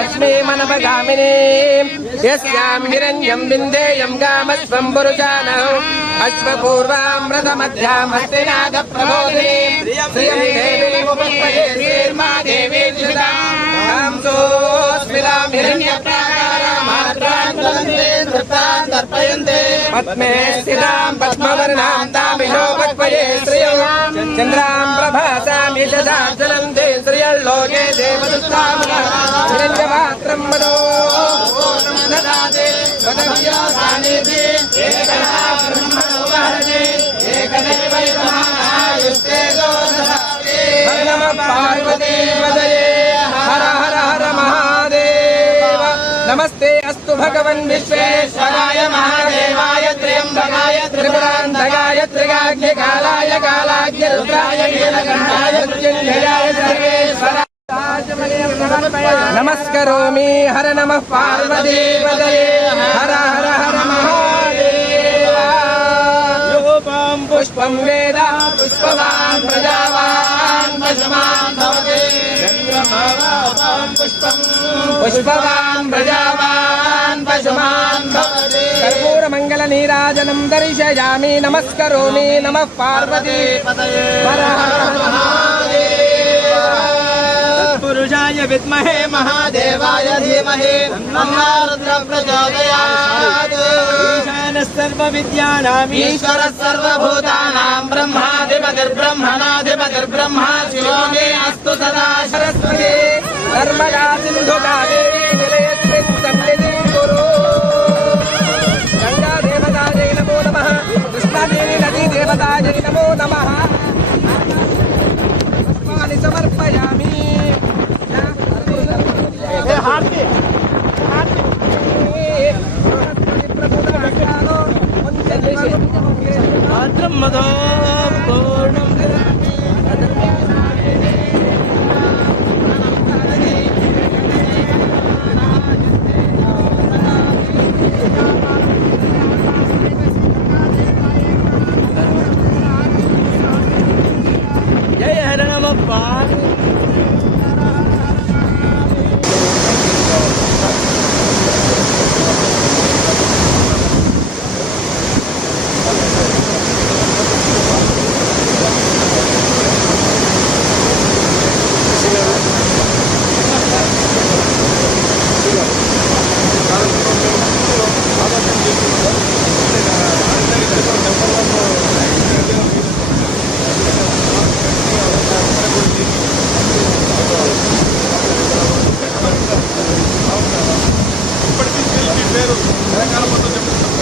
लक्ष्मीमनपगामिनी यस्यां हिरण्यं विन्देयं कामस्वं पुरुषाणौ अश्वपूर्वामृतमध्यां हस्तिनाथप्रबोधिनी श्रियं देवी कांसोऽस्मितां हिरण्यप्राकारामात्रान्तलन्ते पद्मे स्थितां पद्मवर्णां तामिलोपक्वये श्रियाँ। चन्द्रां प्रभासामि ददातु దదాతే వదవ్యాసానిధి ఏకదా బ్రహ్మణో వహతి. ఏకదైవైకమాయుస్తే హర నమ పార్వతీ వదయే. హర హర హర మహాదేవ. నమస్తే అస్తు భగవన్ విశ్వేశ్వరాయ నమస్కరోమి హర నమ పార్వదే హర హర హర మహాదేవాం. పుష్పం వేద పుష్పవాన్ ప్రజావాన్ పుష్పం పుష్పవాన్ ప్రజావాన్ పశుమాన్ భవతి. కర్పూర మంగళ నీరాజనం దర్శయామి నమస్కరోమి నమ పార్వతీ विद्महे महादेवाय धीमहि। तन्नारुद्र प्रचोदयात् ईशानः सर्वविद्यानाम् ईश्वरः सर्वभूतानाम् ब्रह्माधिपतिर्ब्रह्मणाधिपतिर्ब्रह्मा शिवो मे अस्तु सदा सरस्वती सिंधु काले మాత్రం మధో జయ హర నమ పేరు తెలంగాణ మొత్తం చెప్తున్నా